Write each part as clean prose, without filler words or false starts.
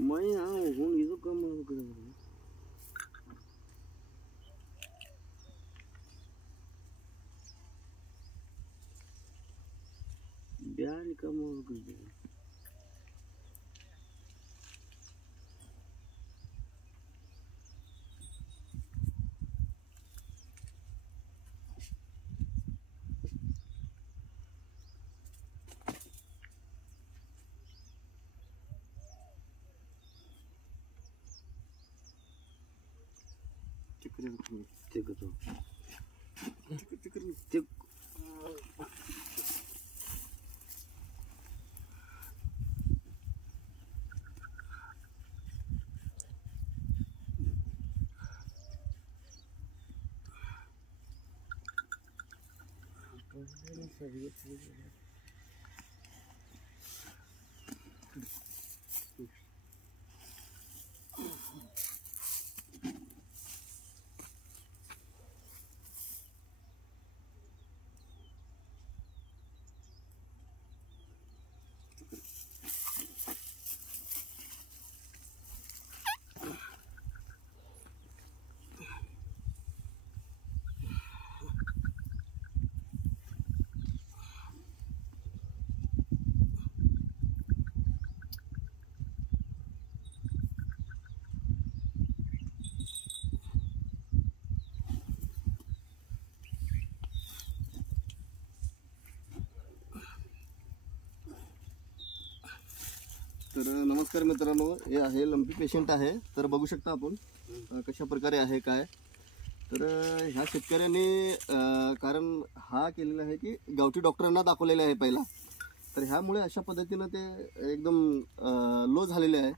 मैं हूँ ये तो कम कर ब्याह कम कर दे तर नमस्कार मित्रांनो, हे आहे लंपी पेशंट आहे. तर बघू शकता आपण कशा प्रकारे आहे काय. तर ह्या शेतकऱ्यांनी कारण हा केलेला आहे की गावठी डॉक्टरांना दाखवलेला आहे पहिला. तर ह्यामुळे अशा पद्धतीने ते एकदम लो झालेले आहे.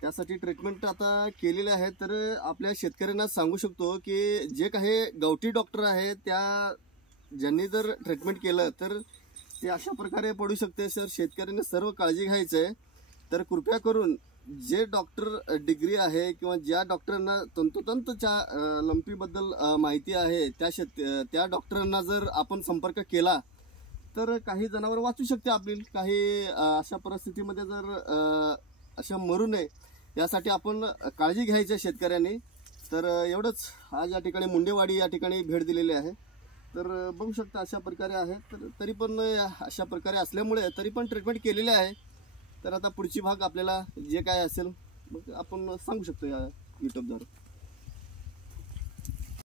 त्यासाठी ट्रीटमेंट आता केलेले आहे. तर आपल्या शेतकऱ्यांना सांगू शकतो की जे काही गावठी डॉक्टर आहे त्या ज्यांनी जर ट्रीटमेंट केलं तर ते अशा प्रकारे पडू शकते. सर शेतकऱ्यांनी सर्व काळजी घ्यायची आहे. तर कृपया करून जे डॉक्टर डिग्री आहे किंवा ज्या डॉक्टरांना तंतोतंतच्या लंपीबद्दल माहिती आहे त्या डॉक्टरांना जर आपण संपर्क केला तर काही जनावर वाचू शकते आपली. काही अशा परिस्थितीमध्ये जर अशा मरू नये यासाठी आपण काळजी घ्यायची शेतकऱ्यांनी. तर एवढंच आज या ठिकाणी मुंडेवाडी या ठिकाणी भेट दिलेली आहे. तर बघू शकता अशा प्रकारे आहे. तर तरी पण अशा प्रकारे असल्यामुळे तरी पण ट्रीटमेंट केलेली आहे. तर आता पुढची भाग आपल्याला जे काय असेल मग आपण सांगू शकतो या यूट्यूबद्वारे.